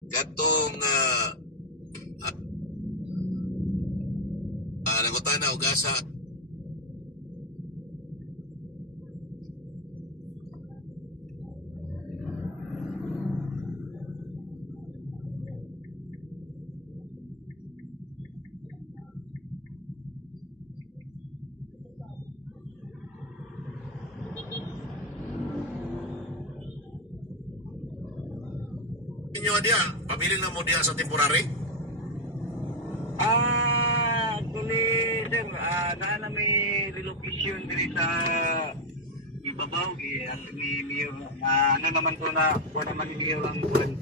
Katong nangutana og asa inyo dia, pamili na mo dia sa temporary? Actually, sir, na may relocation diri sa ibabaw, ang Mayor, ano naman to na, wala naman ni Mayor ang buwan.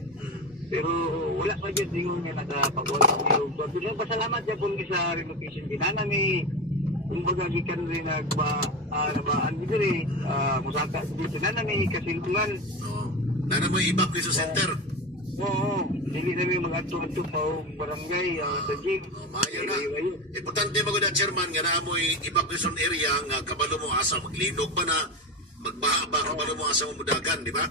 Pero wala pa dyan din nga nagpagawa ng Mayor. Pero pasalamat dyan kung sa relocation din. Na may, kumbaga, gikan rin nabaan diri, musaka dito na may kasilungan. Na mo evacuation center? Oo, hindi namin mag-ato-ato pa barangay sa gym. Maayo na. Importante magod ang chairman nga na mo'y evacuation area nga kabalo mo asa maglinog pa na magbaha ba kabalo mo asa mo mudagan, di ba?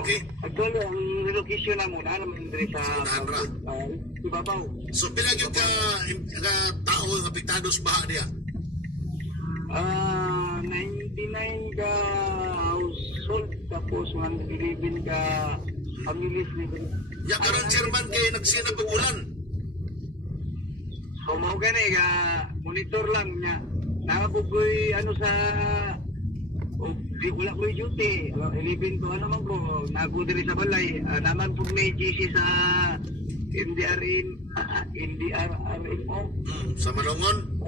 Okay. Actually, ang relocation na muna naman diri sa ibabaw. So pila gyud ka tao nga apektado sa baha diya? 99 ka household tapos 111 ka families ni. Ya karon chairman kay nagsina pagulan. So mao gani ga monitor lang niya. Nakabugoy ano sa di wala ko duty. 11 to ano man ko nago diri sa balay. Naman pug may GC sa NDRRMO. Sa Malongon?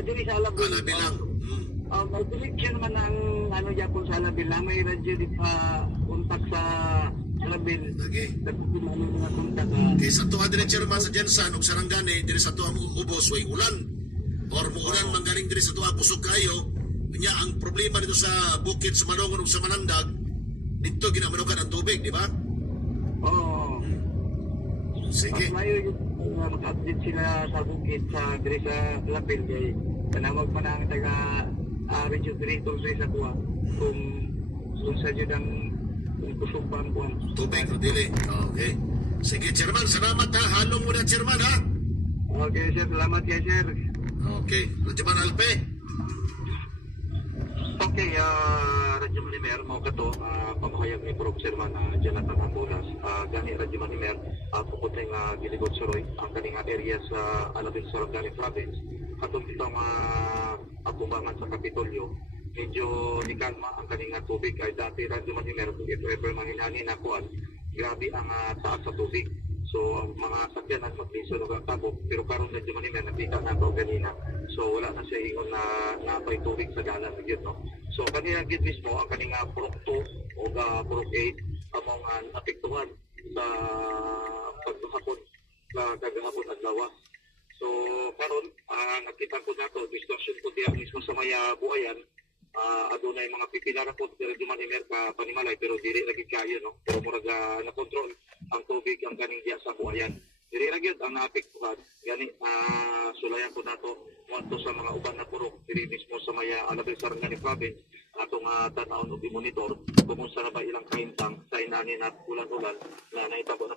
Diri sa Alabang. Alabilang. May direction man ang ano Japon sa Alabang. May radyo di pa kontak sa Alabang. Okay. Nagpupunan mga kontak. Kay sa tuwa dire chairman sa Jensan ug Sarangani diri sa tuwa mo ubos way ulan. Or muulan man galing diri sa tuwa kusog kayo. Nya ang problema dito sa bukid sa Malongon ug sa Manandag dito ginamanukan ang tubig, di ba? Oo. Sige. Mayo yung mag-update sila sa bukid sa diri sa Lapil kay kanawag man ang taga region director sa tuwa kung sa jud ang kusog pa ang buwan. Tubig o dili. Okay. Sige, chairman. Salamat ha. Halong mo na, chairman ha. Okay, sir. Salamat ya, sir. Okay. Rajaman Alpe. Okay, Radyo Manimer, mo ka to, pamahayag ni Prof. Chairman Jonathan Hambunas. Gani Radyo Manimer, pupunta nga giligod suroy ang kaning area sa Alabang Sarangani Province. Atong itong akumbangan sa Kapitolyo. Medyo nikalma ang kaning tubig. Ay dati Radyo Manimer, kung ito ever manginhangin na kuan, grabe ang taas sa tubig. So, ang mga sakyanan magliso ng tabok, pero karon Radyo Manimer, nakita na ito ganina. So, wala na siya ingon na napay tubig sa dalan. No? So, kanina gid mismo, ang kaning Purok 2 o Purok 8, ang mga apektuhan sa paghapon, sa kagahapon at lawas. So, karon nakita ko na ito, discussion ko diya mismo sa maya buhayan, adunay mga pipila po diri di Manimer ka panimalay pero dili lagi kayo no pero murag na control ang tubig ang kaning diya sa buhayan dili ra gyud ang naapektuhan gani sulayan ko nato ngadto sa mga uban na purok diri mismo sa maya Alabang Sarangani Province atong tan-awon og monitor kung unsa na ba ilang kahimtang sa inanin at ulan-ulan na nahitabo na